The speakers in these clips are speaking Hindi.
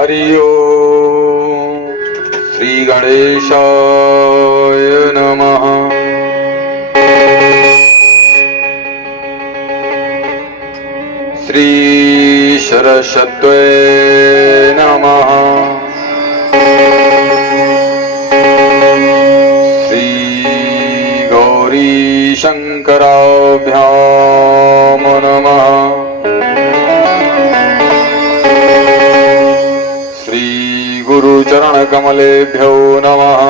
हरि ओम। श्री गणेशाय नमः। श्री सरस्वत्यै नमः। श्री गौरी शंकराभ्याम नमः। श्री गुरुचरण कमलेभ्यो नमः।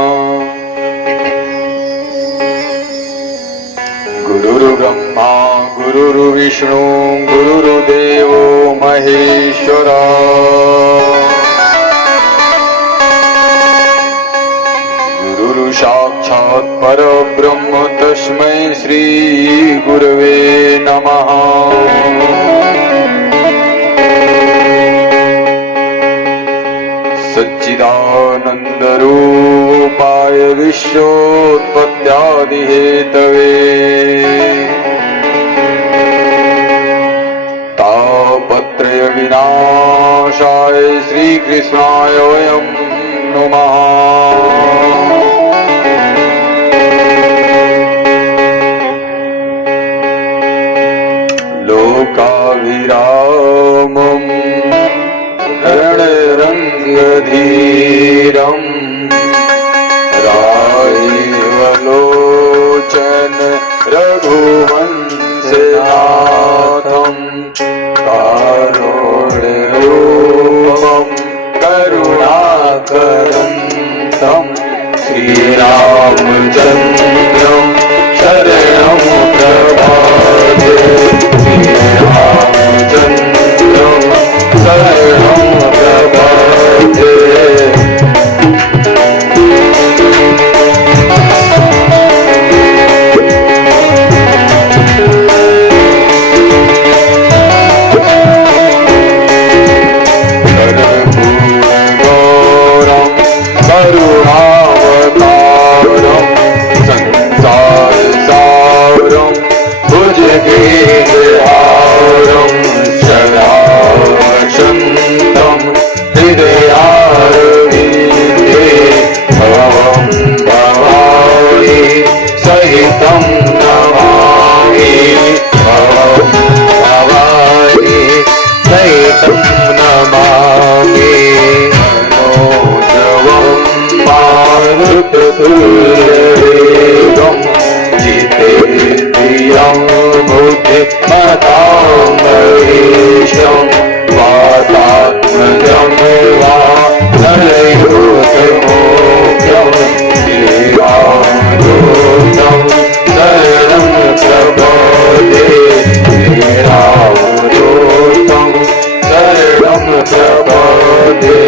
गुरुर्ब्रह्मा गुरुर्विष्णु गुरुर्देवो महेश्वरा। गुरु साक्षात् परब्रह्म तस्मै श्री गुरवे नमः। सच्चिदानंद रूपाय विश्वोत्पत्त्यादि हेतवे तापत्रय विनाशाय श्री कृष्णाय वयं नमः। लोकाभिरामम् रणरङ्गधीरम् राजीवलोचन रघुवंशनाथम् कारुण्यरूपम् करुणाकरन्तम् श्रीरामचन्द्रम् शरणं प्रपद्ये। श्रीरामचन्द्रम् शरणं प्रपद्ये। करुणावतारं संसारसारं भुजगेन्द्रहारं सदावसन्तं हृदयारविन्दे भवं भवानि सहितं नमामि। भवं भवानि सहितं नमामि। मारुततुल्यवेगं जितेन्द्रियं बुद्धिमतां वरिष्ठं वातात्मजं वानरयोगमोक्षं श्रीरामदूतं शरणं प्रपद्ये। श्रीरामदूतं शरणं प्रपद्ये।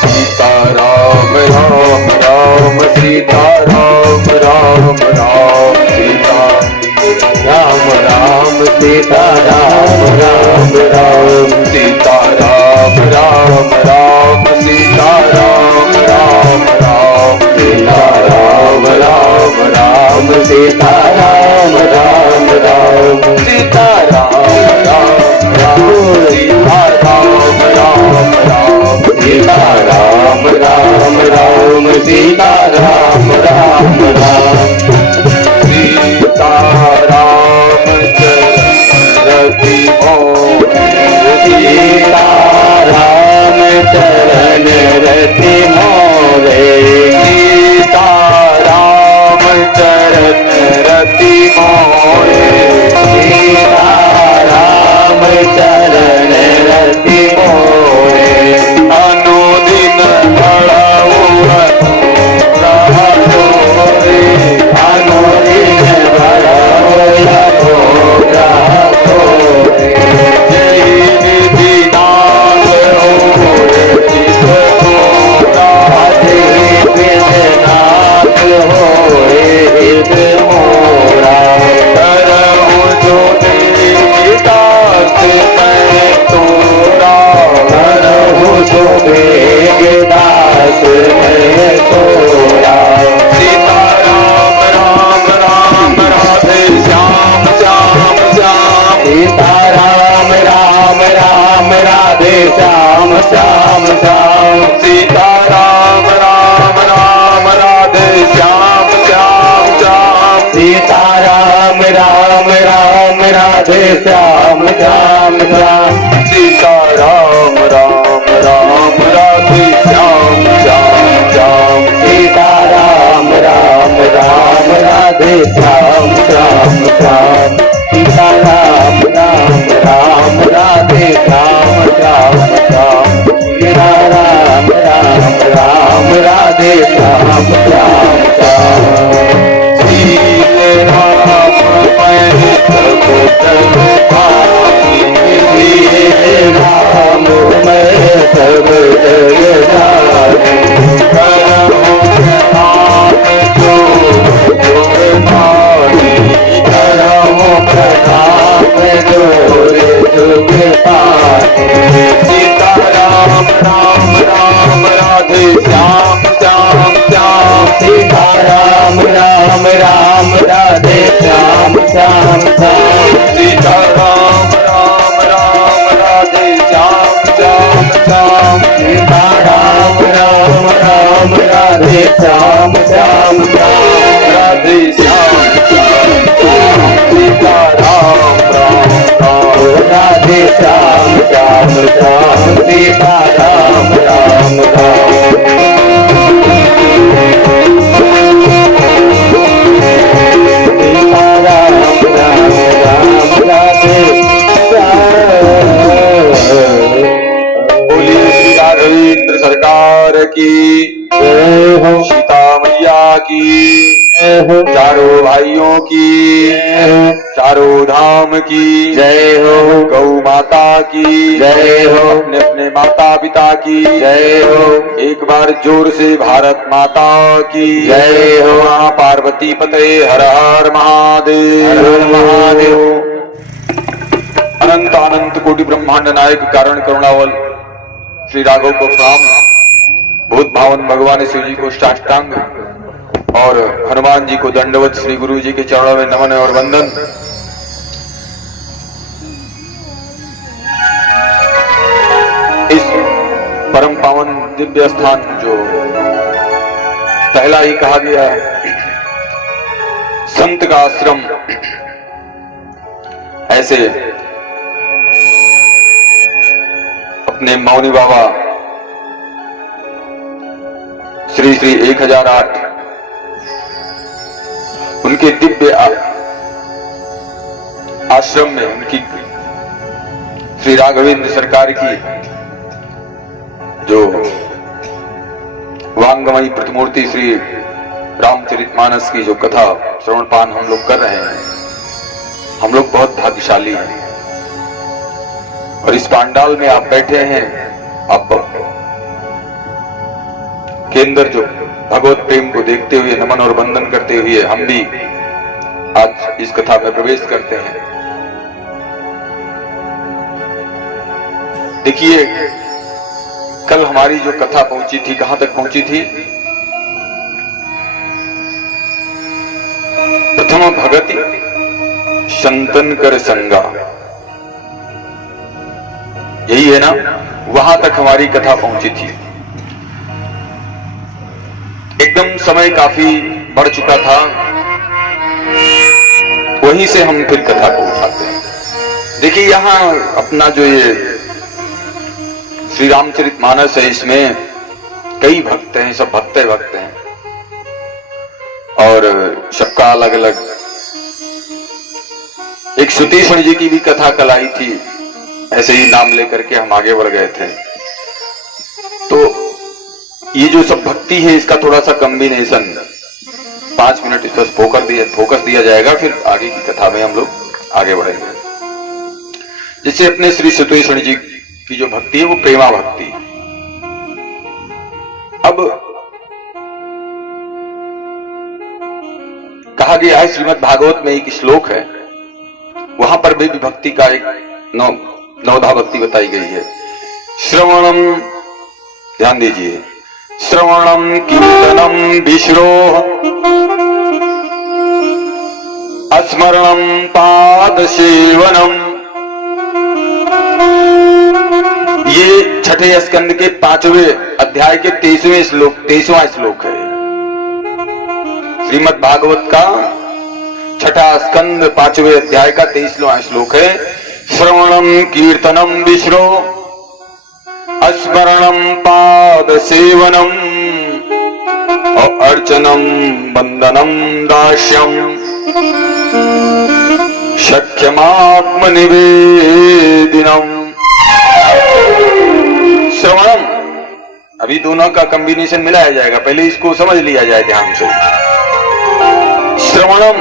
सीता राम राम राम सीता राम राम सीता राम राम राम सीता राम राम राम सीता राम राम राम सीता राम राम राम सीता राम राम राम सीता राम राम राम सीता राम राम राम सीता राम राम राम सीता राम राम राम सीता राम रति मोहे सीता राम चरण रति मोरे सीता राम चरण रति मोरे सीता राम चरण रति मोरे अनुदिन बढ़ाऊ अनुदिन बढ़ाऊ जय निधि नाथ हो नाथ हो मोरा राधे श्याम श्याम श्याम सीता राम राम राम राधे श्याम श्याम श्याम सीता राम राम राम राधे श्याम श्याम श्याम सीता राम राम राम राधे श्याम श्याम श्याम सीता राम राम राम राधे श्याम श्याम श्याम सीता राम राम राम राधे श्याम श्याम श्याम सीता राम राम राम राधे श्याम श्याम श्याम सीते राम मैं सब जग पाई सीते राम मैं सब जग जाई करहूं प्रणाम जो मारी करहूं प्रणाम जो पाई सीता राम राम राम राधे श्याम श्याम श्याम सीता राम राम राम राधे श्याम श्याम श्याम सीता राम राम राम राधे श्याम श्याम श्याम सीता राम राम राम राधे श्याम श्याम श्याम राधे श्याम श्याम श्याम सीता राम राम राम राधे श्याम श्याम श्याम सीता राम राम राम सरकार की जय हो सीता मैया की जय हो चारों भाइयों की चारों धाम की जय हो गौ माता की जय हो अपने अपने माता पिता की जय हो एक बार जोर से भारत माता की जय हो मां पार्वती पते हर हर महादेव हर हर महादेव अनंत अनंत कोटि ब्रह्मांड नायक कारण करुणावल श्री राघव को प्रणाम भूत भावन भगवान शिव जी को साष्टांग और हनुमान जी को दंडवत श्री गुरु जी के चरणों में नमन और वंदन। इस परम पावन दिव्य स्थान जो पहला ही कहा गया है संत का आश्रम, ऐसे अपने मौनी बाबा श्री श्री 1008 उनके दिव्य आश्रम में उनकी श्री राघवेंद्र सरकार की जो वांगमयी प्रतिमूर्ति श्री रामचरितमानस की जो कथा श्रवण पान हम लोग कर रहे हैं, हम लोग बहुत भाग्यशाली हैं। और इस पांडाल में आप बैठे हैं, आप के अंदर जो भगवत प्रेम को देखते हुए नमन और वंदन करते हुए हम भी आज इस कथा में प्रवेश करते हैं। देखिए कल हमारी जो कथा पहुंची थी, कहां तक पहुंची थी? प्रथम भगति संतन कर संगा, यही है ना? वहां तक हमारी कथा पहुंची थी। एकदम समय काफी बढ़ चुका था, वहीं से हम फिर कथा को उठाते हैं। देखिए यहां अपना जो ये श्री रामचरितमानस है, इसमें कई भक्त हैं, सब भक्त हैं और सबका अलग अलग। एक सुतीष्ण जी की भी कथा कल आई थी, ऐसे ही नाम लेकर के हम आगे बढ़ गए थे। तो ये जो सब भक्ति है, इसका थोड़ा सा कॉम्बिनेशन 5 मिनट इस पर फोकस दिया जाएगा, फिर आगे की कथा में हम लोग आगे बढ़ेंगे। जैसे अपने श्री सुतीष्ण जी की जो भक्ति है वो प्रेमा भक्ति। अब कहा गया है श्रीमद् भागवत में एक श्लोक है, वहां पर भी भक्ति का एक नवधा भक्ति बताई गई है। श्रवणम, ध्यान दीजिए, श्रवणम कीर्तनम विश्रोह स्मरणम पाद सेवनम, ये छठे स्कंद के 5वें अध्याय के 23वां श्लोक है। श्रीमद् भागवत का छठा स्कंद 5वें अध्याय का 23वां श्लोक है। श्रवणम कीर्तनम विष्णु स्मरणम पाद सेवनम अर्चनम वंदनम दास्यम शक्यमात्म निवेदिनम। श्रवणम, अभी दोनों का कॉम्बिनेशन मिलाया जाएगा, पहले इसको समझ लिया जाए ध्यान से। श्रवणम,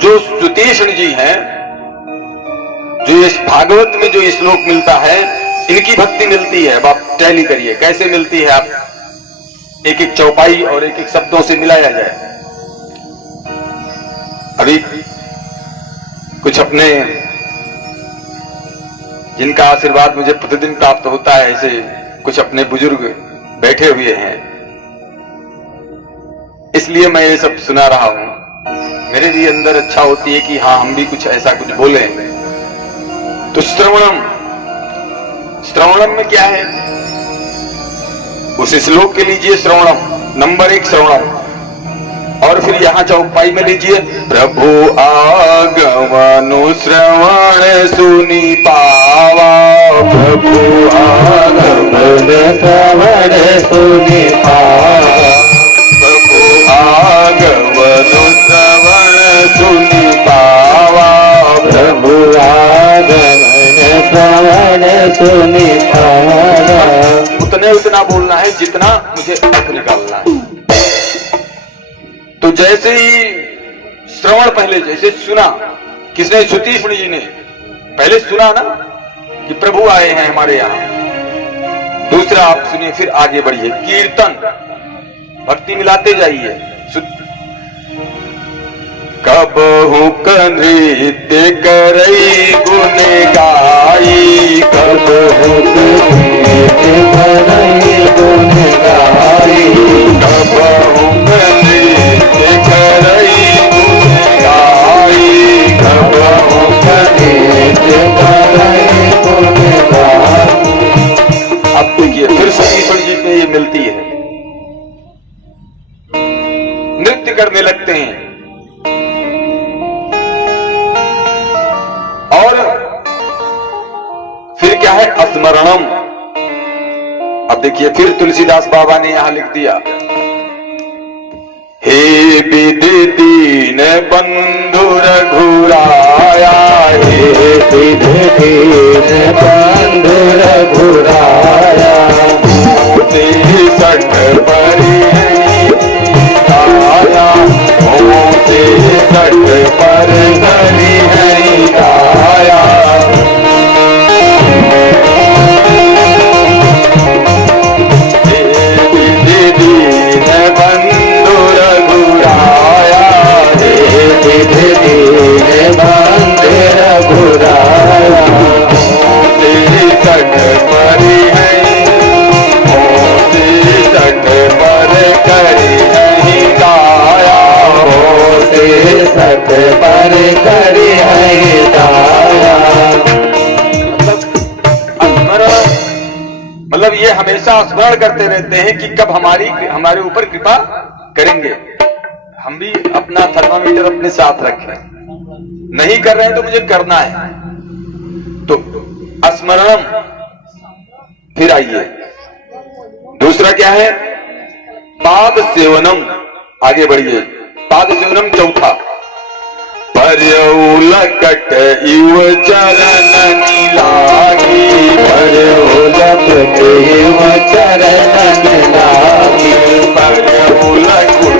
जो श्रुतेश्वर जी हैं, जो इस भागवत में जो श्लोक मिलता है, इनकी भक्ति मिलती है। अब आप टैली करिए कैसे मिलती है, आप एक एक चौपाई और एक एक शब्दों से मिलाया जाए। अभी कुछ अपने जिनका आशीर्वाद मुझे प्रतिदिन प्राप्त होता है, ऐसे कुछ अपने बुजुर्ग बैठे हुए हैं, इसलिए मैं ये सब सुना रहा हूं। मेरे भी अंदर अच्छा होती है कि हाँ, हम भी कुछ ऐसा कुछ बोले। तो श्रवणम, श्रवणम में क्या है, उस श्लोक के लीजिए श्रवणम, नंबर 1 श्रवणम। और फिर यहां चौपाई में लीजिए, प्रभु आगमनु श्रवण सुनी पावा, प्रभु आगमनु श्रवण सुनी पावा, प्रभु आगमनु श्रवण सुनी पावा, प्रभु आगमन श्रवण सुनी पावा। उतना बोलना है जितना मुझे अर्थ निकालना है। तो जैसे ही श्रवण, पहले जैसे सुना किसने, श्रुतिष्ण जी ने पहले सुना ना कि प्रभु आए हैं हमारे यहां। दूसरा आप सुनिए, फिर आगे बढ़िए, कीर्तन, भक्ति मिलाते जाइए। कबहु नृत्य करई गुण गाई, कबहु नृत्य करई गुण गाई, कबहु नृत्य करई गुण गाई, कबहु नृत्य करई गुण गाई। अब देखिए फिर श्रीश्वर जी में ये मिलती है, नृत्य करने लगते हैं। और फिर क्या है, स्मरणम। अब देखिए फिर तुलसीदास बाबा ने यहां लिख दिया, हे विधि दीन बंधु रघुराया, हे विधि दीन बंधु रघुराया, मोते सठ परि आया, मोते सठ पर धरी है आया। दीन बंधु रघुराया, दीन बंधु रघुराया, तेरी तट परी है, तेरी तट पर करी नहीं गाया, तेरी तट पर करी है गाया। मतलब ये हमेशा स्मरण करते रहते हैं कि कब हमारे ऊपर कृपा करेंगे। हम भी अपना थर्मामीटर अपने साथ रखें, नहीं कर रहे हैं तो मुझे करना है। तो स्मरणम, फिर आइए दूसरा क्या है, पाद सेवनम। आगे बढ़िए, पाद सेवनम चौथा, परउलकट इव चरण लागी, परउलकट इव चरण लागी, परउलकट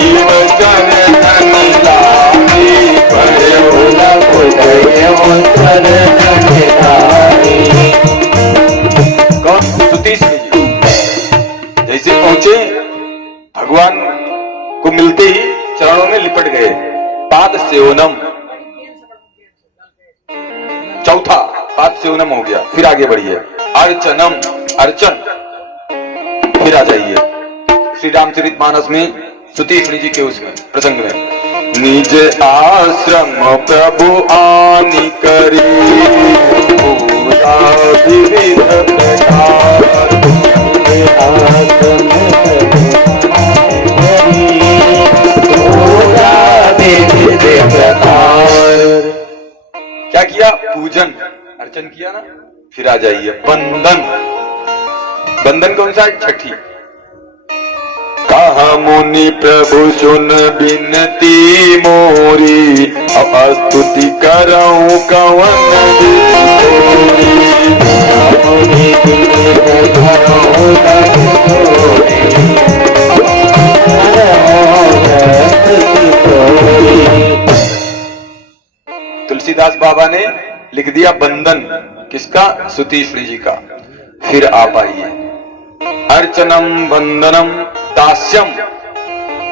इव चरण लागी, परउलकट इव चरण लागी। कौन, श्रुतिष्ण जी जैसे पहुंचे भगवान को मिलते ही चरणों में लिपट गए। पाद सेवनम चौथा, पाद सेवनम हो गया। फिर आगे बढ़िए, अर्चनम, अर्चन। फिर आ जाइए श्री रामचरितमानस में श्रुतिष्ण जी के उसमें प्रसंग में, निज आश्रम प्रभु आनी करी, पूजा विविध पूजन अर्चन किया ना, फिर आ जाइए बंदन। बंदन कौन सा है? छठी। कहा मुनि प्रभु सुन बिनती मोरी, अब स्तुति करऊं कवन तुलसीदास बाबा ने लिख दिया बंदन। किसका? सुतीश्वरी जी का। फिर आप आइए अर्चनम बंदनम दास्यम,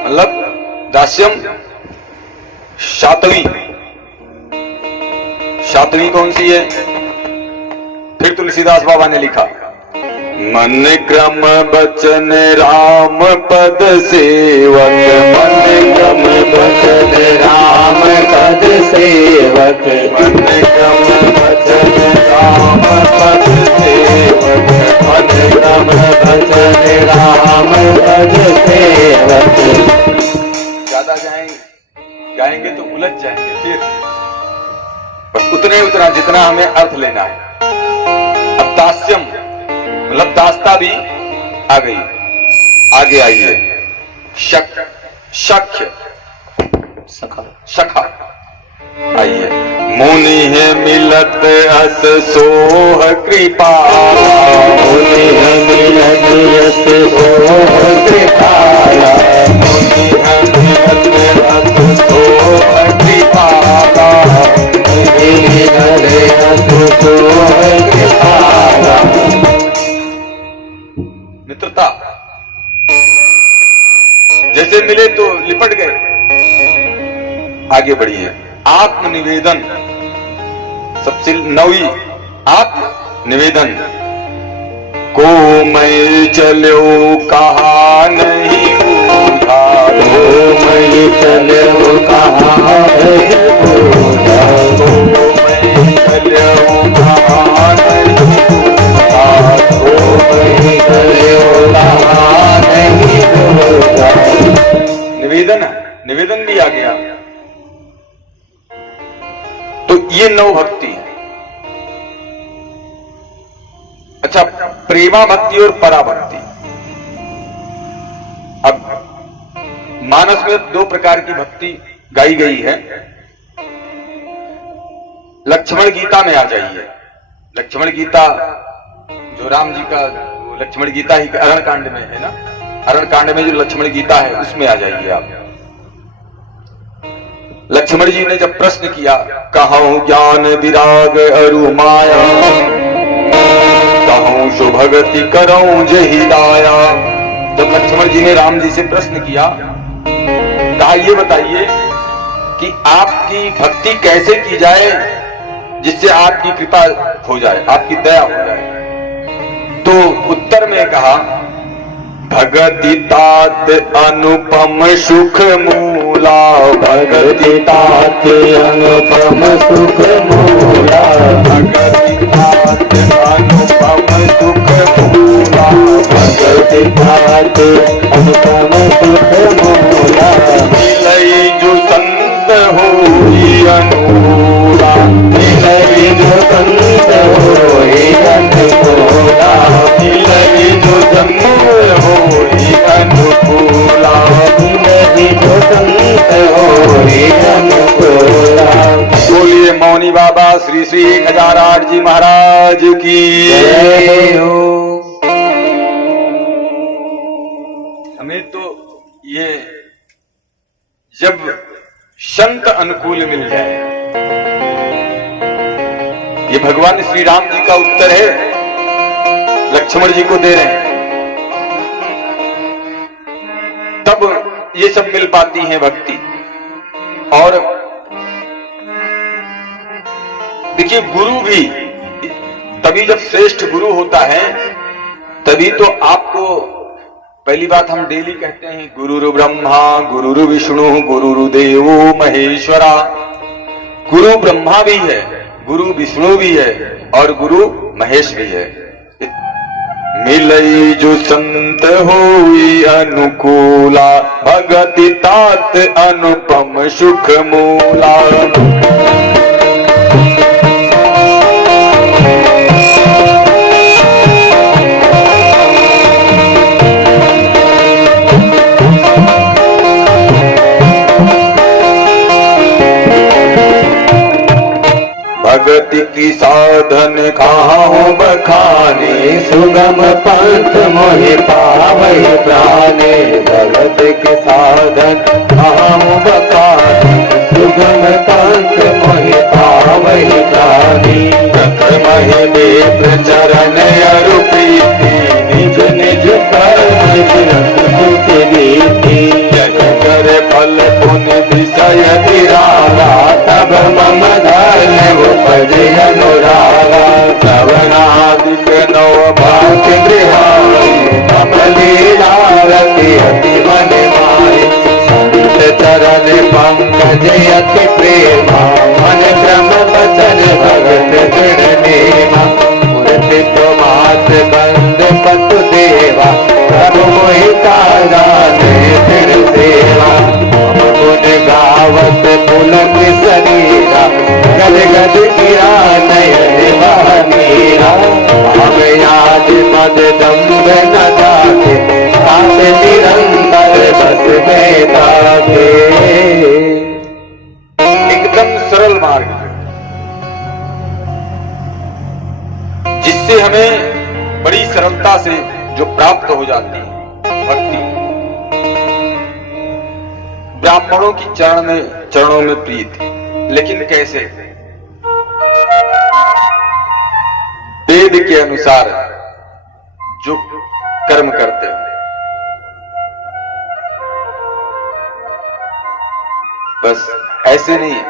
मतलब दास्यम सातवीं। सातवीं कौन सी है? फिर तुलसीदास बाबा ने लिखा मन क्रम बचन राम पद सेवक, मन क्रम बचन राम पद सेवक, मन क्रम बचन राम पद सेवक, मन क्रम बचन राम पद सेवक। ज्यादा गाएंगे तो उलझ जाएंगे, फिर बस उतना जितना हमें अर्थ लेना है। अब दास्यम मतलब दास्ता भी आ गई। आगे आइए शक्य सखा आइए। मुनि है मिलत अस सोह कृपा, मुनि है मिलत अस सोह कृपा, मुनि है मिलत अस सोह कृपा, मुनि है अस सोह कृपा। मित्रता, जैसे मिले तो लिपट गए। आगे बढ़िए आत्मनिवेदन। सबसे नवी आत्मनिवेदन। को मैं चलो कहा नहीं बूझा, को मैं चलो कहा नहीं बूझा, को मैं चलो कहा नहीं बूझा, को मैं चलो कहा नहीं बूझा। निवेदन भी आ गया। तो ये नव भक्ति है। अच्छा, प्रेमा भक्ति और पराभक्ति। अब मानस में दो प्रकार की भक्ति गाई गई है। लक्ष्मण गीता में आ जाइए। लक्ष्मण गीता जो राम जी का, लक्ष्मण गीता ही अरण कांड में है ना, अरण कांड में जो लक्ष्मण गीता है उसमें आ जाइए आप। लक्ष्मण जी ने जब प्रश्न किया, कहूं ज्ञान विराग अरु माया, कहूं सुभगति करऊं जहि दाया। जब लक्ष्मण जी ने राम जी से प्रश्न किया, कहा ये बताइए कि आपकी भक्ति कैसे की जाए जिससे आपकी कृपा हो जाए, आपकी दया हो जाए। तो उत्तर में कहा, भगति तात अनुपम सुख मूला, भगति तात अनुपम सुख मूला, भगति तात अनुपम सुख मूला, भगति तात अनुपम सुख मूला। मिलई जो संत होई अनुकूला, मिलई जो संत होई अनुकूला, मिलई जो संत होई अनुकूला, मिलई जो संत होई अनुकूला। बोलिए मौनी बाबा श्री श्री 1008 जी महाराज की जय हो। हमें तो ये जब संत अनुकूल मिल जाए, ये भगवान श्री राम जी का उत्तर है, लक्ष्मण जी को दे रहे हैं, तब ये सब मिल पाती है भक्ति। और देखिए गुरु भी तभी जब श्रेष्ठ गुरु होता है, तभी तो आपको पहली बात हम डेली कहते हैं, गुरुरु ब्रह्मा गुरुरु विष्णु गुरुरु देवो महेश्वरा। गुरु ब्रह्मा भी है, गुरु विष्णु भी है और गुरु महेश भी है। मिलई जो संत होई अनुकूला, भगति तात अनुपम सुख मूला। साधन खाहु बखाने, सुगम पंथ मोहि पावहि प्राणे, भगत के साधन खाहु बखाने, सुगम पंथ मोहि पावहि प्राणे। प्रथम देव चरण अरु प्रीति, निज निज कर्म नीति, जन कर फल पुण्य विषय विरागा, तब मम धर्म उपजे अनुरागा। श्रवणादिक नव भाग्य गृहाणि, मम लीला रति अति मन माहि, संत चरण पंकज अति प्रेमा, मन क्रम वचन भगत दृढ़ नेमा। मूर्ति प्रमात बंद पतु देवा, प्रभु मोहि ताराने फिर सेवा। गुण गावत पुलक शरीरा, गद गद गिरा नयन बहनीरा। भाव आज मद दम्भ न जाके, आप निरंतर बस में ताके। एकदम सरल मार्ग है, जिससे हमें बड़ी सरलता से जो प्राप्त हो जाती है भक्ति। ब्राह्मणों की चरणों में प्रीति, लेकिन कैसे? वेद के अनुसार जो कर्म करते हैं, बस ऐसे नहीं है।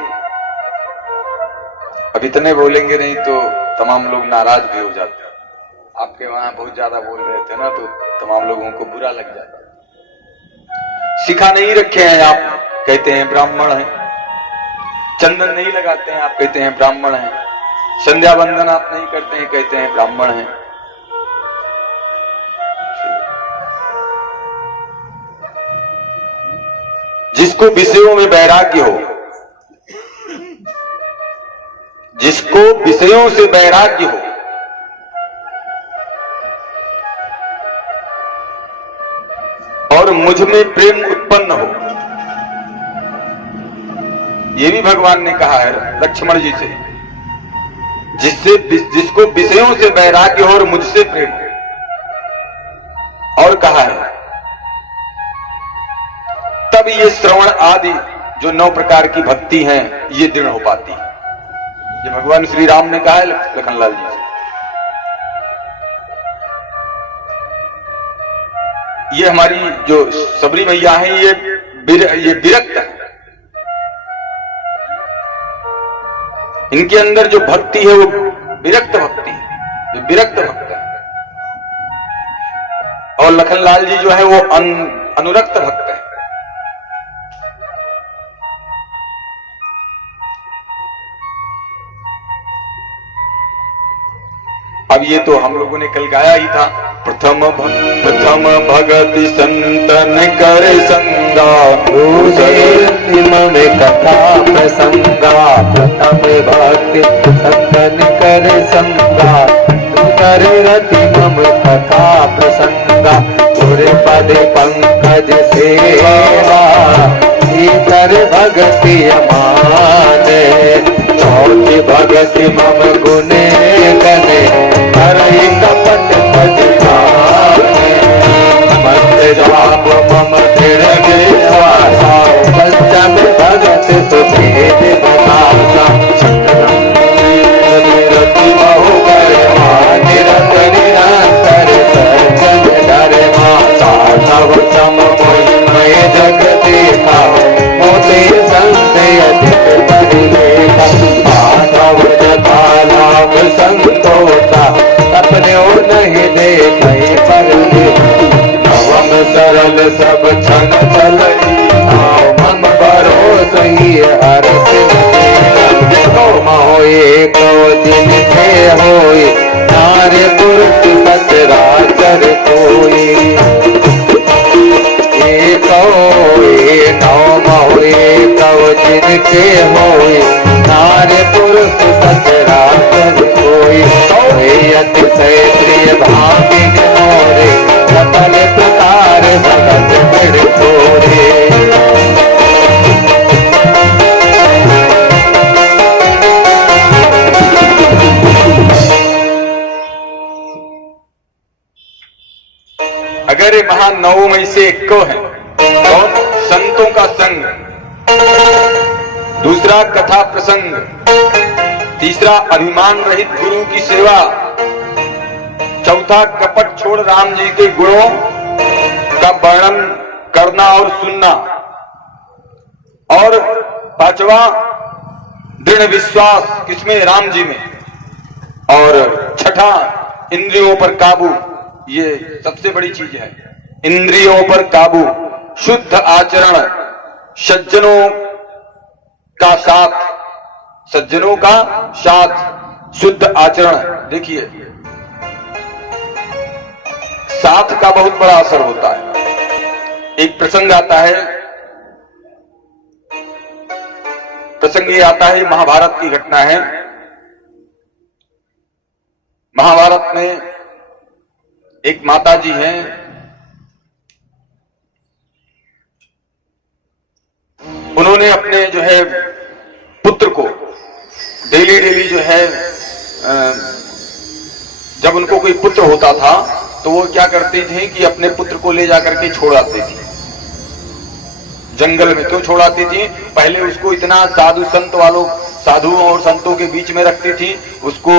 अब इतने बोलेंगे नहीं तो तमाम लोग नाराज भी हो जाते हैं। आपके वहां बहुत ज्यादा बोल रहे थे ना, तो तमाम लोगों को बुरा लग जाता। शिखा नहीं रखे हैं आप, कहते हैं ब्राह्मण हैं। चंदन नहीं लगाते हैं आप, कहते हैं ब्राह्मण हैं। संध्या बंदन आप नहीं करते हैं, कहते हैं ब्राह्मण हैं। जिसको विषयों में वैराग्य हो, जिसको विषयों से वैराग्य हो, और मुझ में प्रेम उत्पन्न हो, ये भी भगवान ने कहा है लक्ष्मण जी से, जिसको विषयों से वैराग्य हो और मुझसे प्रेम हो। और कहा है तब ये श्रवण आदि जो 9 प्रकार की भक्ति हैं ये दृढ़ हो पाती है। ये भगवान श्री राम ने कहा है लखनलाल जी से। ये हमारी जो सबरी मैया है ये विरक्त है। इनके अंदर जो भक्ति है वो विरक्त भक्ति है, ये विरक्त भक्त है। और लखनलाल जी जो है वो अनुरक्त भक्त है। अब ये तो हम लोगों ने कल गाया ही था। प्रथम भगति संतन कर संगा, में कथा प्रसंगा। प्रथम भक्ति संतन कर संगा, कर रति मम कथा प्रसंगा। पूरे पद पंकज सेवा, कर भगति अमान। चौथी भगति मम गुने गने, हरि कपट पजमाने। मंत्र जाप मम दृढ़ विश्वासा, पंचम भगत सुभेद बतासा। रति बहु गरमा, निरत निरंतर सज्जन धर्मा। साधव सम मोहिमय जग देखा, मोते संदेह परिलेखा। माधव जथा लाभ संतोषा, अपने नहीं देखे पर नवम सरल सब क्षण चलई। मन भरोस ही हर्ष महो एक दिन के होई, नारी पुरुष सचराचर कोई। एक नौ एक दिन के होई, नारी पुरुष सचराचर कोई। अतिशय प्रिय भागिन मोरे, सकल प्रकार भगत बिड़ छोरे। मेरे महानवों में से एक को है और संतों का संग, दूसरा कथा प्रसंग, तीसरा अभिमान रहित गुरु की सेवा, चौथा कपट छोड़ राम जी के गुणों का वर्णन करना और सुनना, और पांचवा दृढ़ विश्वास किसमें? राम जी में, और छठा इंद्रियों पर काबू। ये सबसे बड़ी चीज है, इंद्रियों पर काबू, शुद्ध आचरण, सज्जनों का साथ, सज्जनों का साथ, शुद्ध आचरण। देखिए साथ का बहुत बड़ा असर होता है। एक प्रसंग आता है, प्रसंग ये आता है, महाभारत की घटना है। महाभारत में एक माता जी हैं, उन्होंने अपने जो है पुत्र को डेली जो है जब उनको कोई पुत्र होता था तो वो क्या करते थे कि अपने पुत्र को ले जाकर के छोड़ आते थे जंगल में। क्यों छोड़ आती थी? पहले उसको इतना साधु संत वालों, साधुओं और संतों के बीच में रखती थी, उसको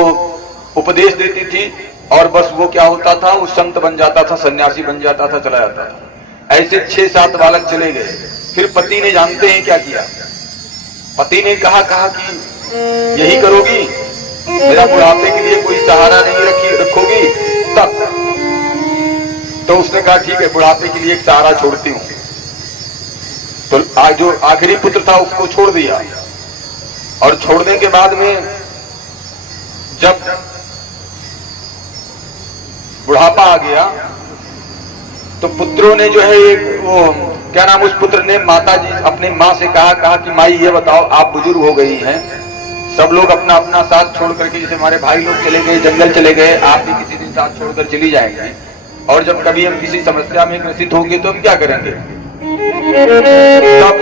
उपदेश देती थी, और बस वो क्या होता था, वो संत बन जाता था, सन्यासी बन जाता था, चला जाता था। ऐसे 6-7 बालक चले गए। फिर पति ने जानते हैं क्या किया? पति ने कहा कि यही करोगी, मेरा बुढ़ापे के लिए कोई सहारा नहीं रखोगी तब? तो उसने कहा ठीक है, बुढ़ापे के लिए एक सहारा छोड़ती हूं। तो जो आखिरी पुत्र था उसको छोड़ दिया, और छोड़ने के बाद में जब बुढ़ापा आ गया तो पुत्रों ने जो है एक वो क्या नाम, उस पुत्र ने माता जी अपनी माँ से कहा कि माई ये बताओ, आप बुजुर्ग हो गई हैं, सब लोग अपना अपना साथ छोड़ करके, जैसे हमारे भाई लोग चले गए, जंगल चले गए, आप भी किसी दिन साथ छोड़कर चली जाएंगे, और जब कभी हम किसी समस्या में ग्रसित होंगे तो हम क्या करेंगे? तब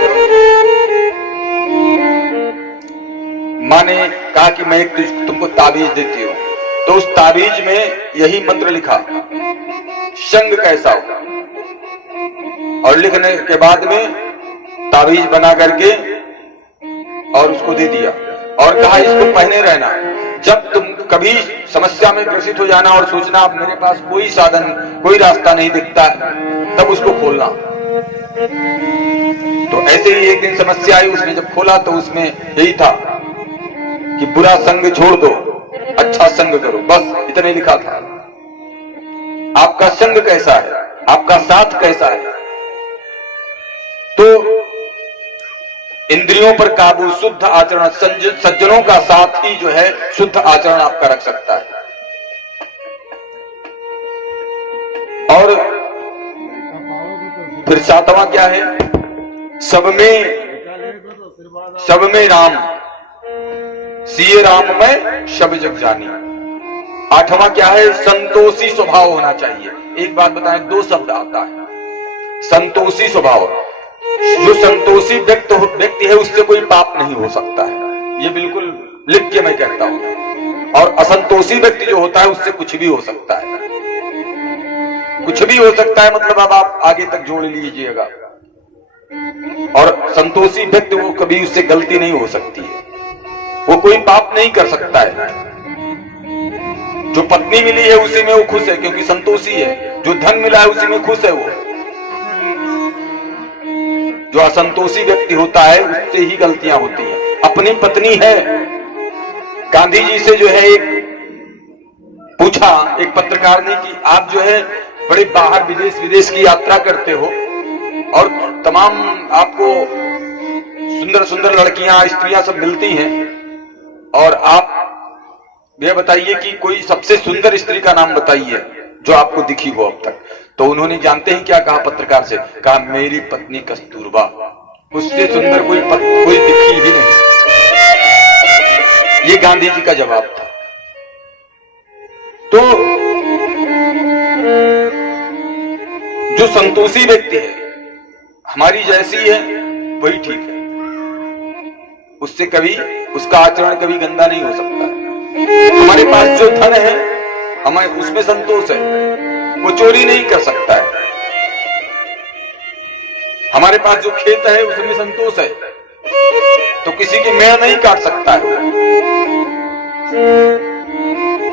माँ ने कहा कि मैं एक तुमको ताबीज देती हूँ। तो उस ताबीज में यही मंत्र लिखा, संग कैसा हो, और लिखने के बाद में ताबीज बना करके और उसको दे दिया, और कहा इसको पहने रहना, जब तुम कभी समस्या में ग्रसित हो जाना और सोचना अब मेरे पास कोई साधन, कोई रास्ता नहीं दिखता, तब उसको खोलना। तो ऐसे ही एक दिन समस्या आई, उसने जब खोला तो उसमें यही था कि बुरा संग छोड़ दो, अच्छा संग करो, बस इतना ही लिखा था। आपका संग कैसा है, आपका साथ कैसा है? तो इंद्रियों पर काबू, शुद्ध आचरण, सज्जनों का साथ ही जो है शुद्ध आचरण आपका रख सकता है। और फिर सातवां क्या है? सब में राम, सिए राम में सब जग जानी। आठवां क्या है? संतोषी स्वभाव होना चाहिए। एक बात बताएं, 2 शब्द आता है, संतोषी स्वभाव। जो संतोषी व्यक्ति है उससे कोई पाप नहीं हो सकता है, ये बिल्कुल लिख के मैं कहता हूं। और असंतोषी व्यक्ति जो होता है उससे कुछ भी हो सकता है, कुछ भी हो सकता है, मतलब अब आप आगे तक जोड़ लीजिएगा। और संतोषी व्यक्ति, वो कभी उससे गलती नहीं हो सकती है, वो कोई पाप नहीं कर सकता है। जो पत्नी मिली है उसी में वो खुश है क्योंकि संतोषी है, जो धन मिला है उसी में खुश है वो। जो असंतोषी व्यक्ति होता है उससे ही गलतियां होती हैं। अपनी पत्नी है, गांधी जी से जो है एक पूछा एक पत्रकार ने कि आप जो है बड़े बाहर विदेश की यात्रा करते हो और तमाम आपको सुंदर सुंदर लड़कियां, स्त्रियां सब मिलती हैं, और आप ये बताइए कि कोई सबसे सुंदर स्त्री का नाम बताइए जो आपको दिखी हो अब तक। तो उन्होंने जानते हैं क्या कहा पत्रकार से? कहा मेरी पत्नी कस्तूरबा, उससे सुंदर कोई दिखी ही नहीं। ये गांधी जी का जवाब था। तो जो संतोषी व्यक्ति है, हमारी जैसी है वही ठीक है, उससे कभी उसका आचरण कभी गंदा नहीं हो सकता। हमारे पास जो धन है हमें उसमें संतोष है, वो चोरी नहीं कर सकता है, हमारे पास जो खेत है उसमें संतोष है, तो किसी की मेड़ नहीं काट सकता है।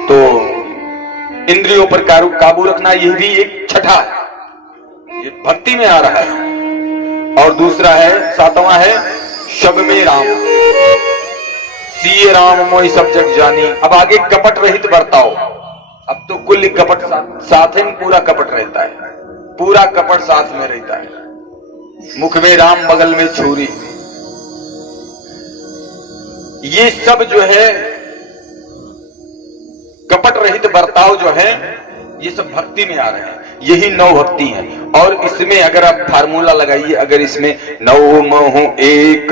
तो इंद्रियों पर काबू रखना यह भी एक छठा है, ये भक्ति में आ रहा है। और दूसरा है, सातवां है शब में राम, सीए राम मोहि सब जग जानी। अब आगे कपट रहित बर्ताओ। अब तो कुल कपट साथ में पूरा कपट रहता है, पूरा कपट साथ में रहता है। मुख में राम बगल में छुरी, ये सब जो है कपट रहित बर्ताव जो है ये सब भक्ति में आ रहे हैं। यही नौ भक्ति है। और इसमें अगर आप फार्मूला लगाइए, अगर इसमें नौ महु एक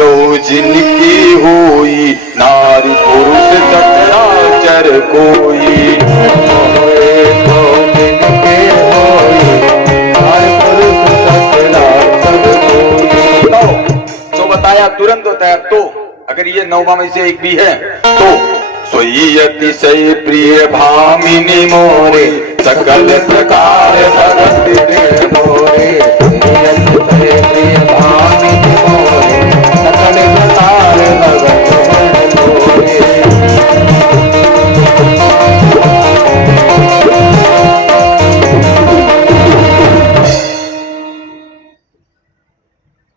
जिनकी होई, नारी पुरुष सचराचर कोई। तो बताया तुरंत होता है। तो अगर ये नौवा में से एक भी है तो सोई अतिशय प्रिय भामिनी मोरे, सकल प्रकार भगति दे मोरे। अतिशय प्रिय भामिनी मोरे, सकल प्रकार भगति मोरे।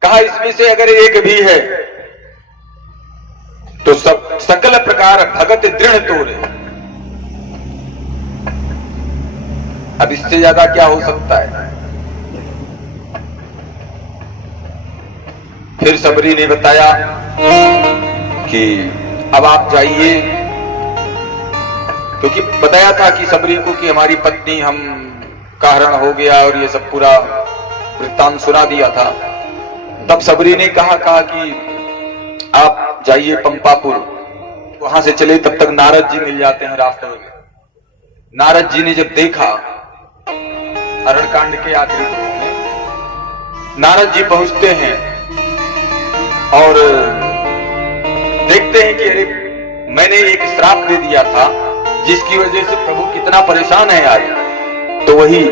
कहा इसमें से अगर एक भी है तो सब सकल प्रकार भगत दृढ़ तोरे। अब इससे ज्यादा क्या हो सकता है। फिर सबरी ने बताया कि अब आप जाइए, क्योंकि बताया था कि सबरी को कि हमारी पत्नी हम का हरण हो गया और ये सब पूरा वृत्तांत सुना दिया था। तब सबरी ने कहा कि आप जाइए पंपापुर, वहां से चले। तब तक नारद जी मिल जाते हैं रास्ते में। नारद जी ने जब देखा अरणकांड के आखिरी में, नारद जी पहुंचते हैं और देखते हैं कि अरे मैंने एक श्राप दे दिया था जिसकी वजह से प्रभु कितना परेशान है आज। तो वही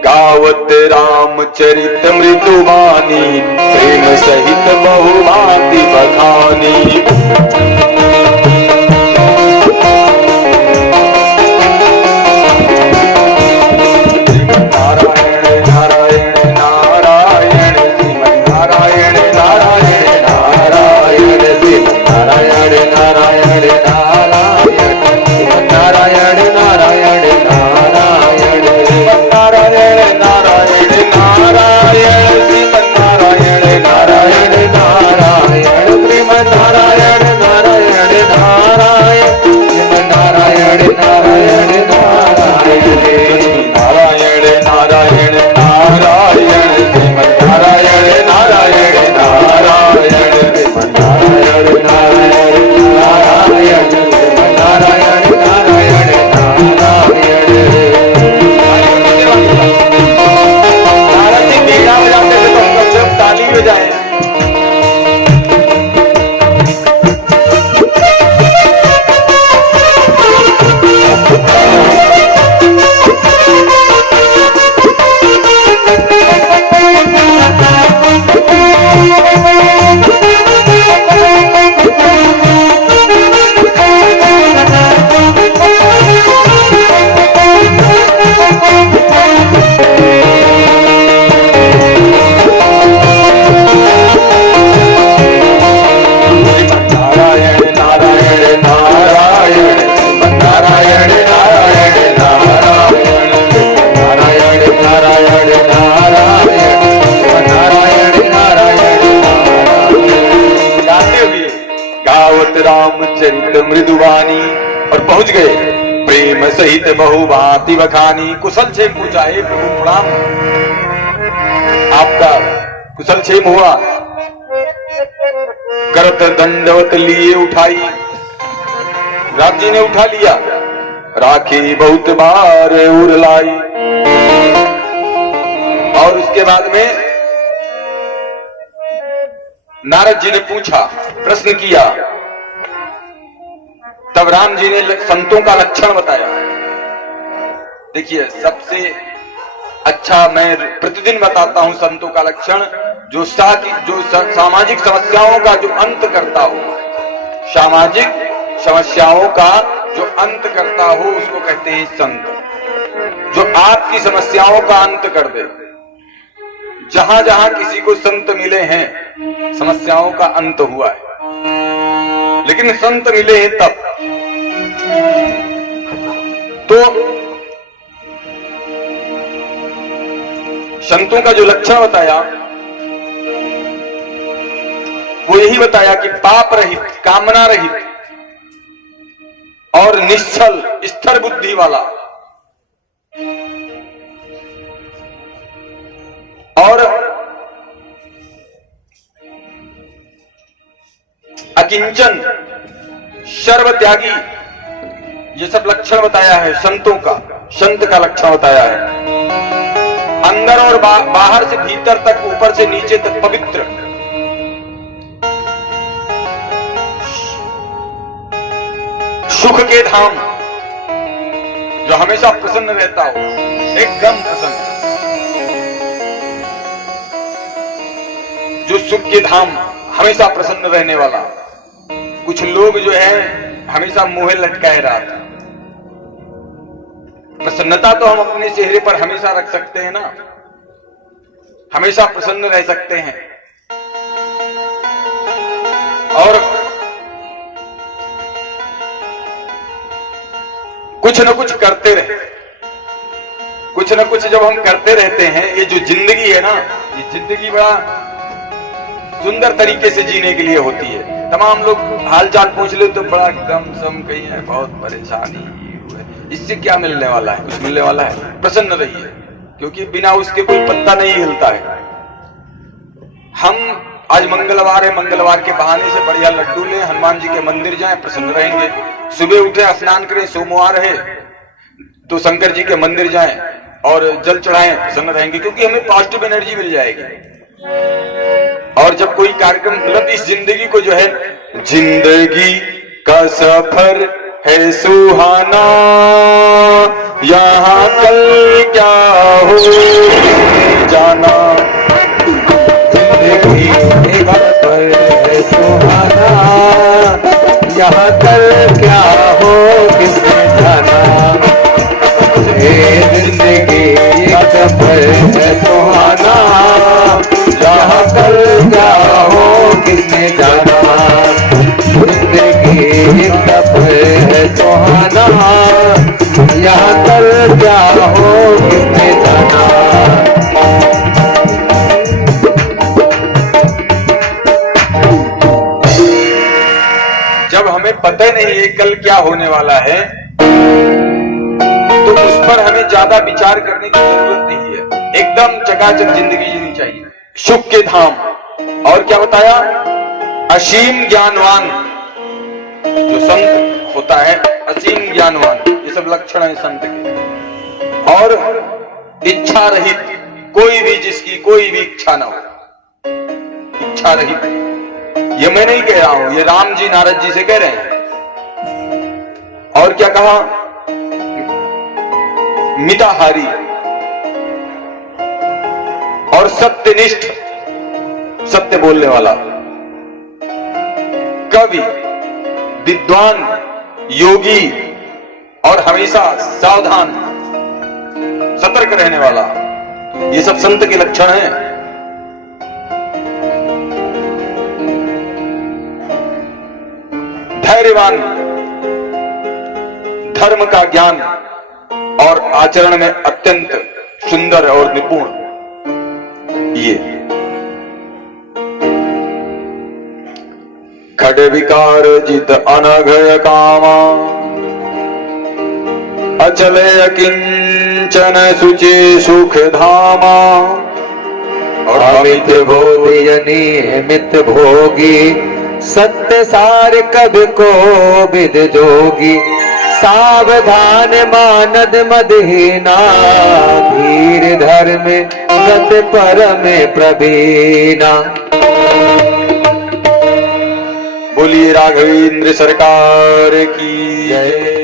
गावत रामचरित मृदुबानी, प्रेम सहित बहुभांति बखानी। नारायण नारायण नारायण श्रीमन नारायण नारायण नारायण श्रीमन नारायण नारायण नारायण श्रीमन नारायण नारायण नारायण नारायण नारायण नारायण श्रीमन नारायण नारायण नारायण श्रीमन नारायण नारायण नारायण श्रीमन नारायण नारायण नारायण नारायण नारायण श्रीमन नारायण नारायण नारायण श्रीमन नारायण नारायण नारायण श्रीमन नारायण नारायण नारायण। ताली बजाए। रामचरित मृदुबानी और पहुंच गए। प्रेम सहित बहुभांति बखानी। कुशल क्षेम पूछा, हे प्रभु प्रणाम, आपका कुशल क्षेम हुआ। करत दंडवत लिए उठाई, राम जी ने उठा लिया। राखी बहुत बार उर लाई। और उसके बाद में नारद जी ने पूछा, प्रश्न किया। तब राम जी ने संतों का लक्षण बताया। देखिए, सबसे अच्छा मैं प्रतिदिन बताता हूं संतों का लक्षण। जो सामाजिक समस्याओं का जो अंत करता हो, सामाजिक समस्याओं का जो अंत करता हो उसको कहते हैं संत। जो आपकी समस्याओं का अंत कर दे। जहां जहां किसी को संत मिले हैं समस्याओं का अंत हुआ है, लेकिन संत मिले हैं तब। तो संतों का जो लक्षण बताया वो यही बताया कि पाप रहित, कामना रहित और निश्चल स्थिर बुद्धि वाला और अकिंचन, सर्वत्यागी, ये सब लक्षण बताया है संतों का। संत का लक्षण बताया है अंदर और बाहर से भीतर तक, ऊपर से नीचे तक पवित्र, सुख के धाम, जो हमेशा प्रसन्न रहता हो, एकदम प्रसन्न, जो सुख के धाम, हमेशा प्रसन्न रहने वाला। कुछ लोग जो है हमेशा मुंह लटकाए रहते। प्रसन्नता तो हम अपने चेहरे पर हमेशा रख सकते हैं ना, हमेशा प्रसन्न रह सकते हैं और कुछ न कुछ करते रहे। कुछ न कुछ जब हम करते रहते हैं, ये जो जिंदगी है ना, ये जिंदगी बड़ा सुंदर तरीके से जीने के लिए होती है। तमाम लोग हालचाल पूछ ले तो बड़ा गम सम कहीं है, बहुत परेशानी हुए, इससे क्या मिलने वाला है? कुछ मिलने वाला है? प्रसन्न रहिए, क्योंकि बिना उसके कोई पत्ता नहीं हिलता है। हम आज मंगलवार है, मंगलवार के बहाने से बढ़िया लड्डू लें, हनुमान जी के मंदिर जाएं, प्रसन्न रहेंगे। सुबह उठे, स्नान करें, सोमवार है तो शंकर जी के मंदिर जाएं और जल चढ़ाएं, प्रसन्न रहेंगे, क्योंकि हमें पॉजिटिव एनर्जी मिल जाएगी। और जब कोई कार्यक्रम, मतलब इस जिंदगी को जो है, जिंदगी का सफर है सुहाना, यहाँ कल क्या हो जाना। जिंदगी का सफर है सुहाना, यहाँ कल क्या हो किसने जाना। जिंदगी का सफर है सुहाना, यहाँ कल क्या हो किसने जाना। जिंदगी का सफर है सुहाना, यहाँ कल क्या हो किसने जाना। जब हमें पता ही नहीं है कल क्या होने वाला है, तो उस पर हमें ज्यादा विचार करने की जरूरत नहीं है। एकदम चकाचक जिंदगी जीनी चाहिए, सुख के धाम। और क्या बताया? असीम ज्ञानवान, जो संत होता है असीम ज्ञानवान, ये सब लक्षण है संत के। और इच्छा रहित, कोई भी जिसकी कोई भी इच्छा ना हो, इच्छा रहित। ये मैं नहीं कह रहा हूं, ये राम जी नारद जी से कह रहे हैं। और क्या कहा? मिताहारी और सत्यनिष्ठ, सत्य बोलने वाला, कवि, विद्वान, योगी और हमेशा सावधान, सतर्क रहने वाला, ये सब संत के लक्षण हैं। धैर्यवान, धर्म का ज्ञान और आचरण में अत्यंत सुंदर और निपुण, ये खड विकार जित अनघय कामा, अचलय किंचन सुचे सुख धामा। और अमित भोगी नियमित भोगी, सत्य सार कब को विद जोगी। सावधान मानद मदहीना, धीर धर्म गत परम प्रवीणा। बोलिए राघवेंद्र सरकार की जय।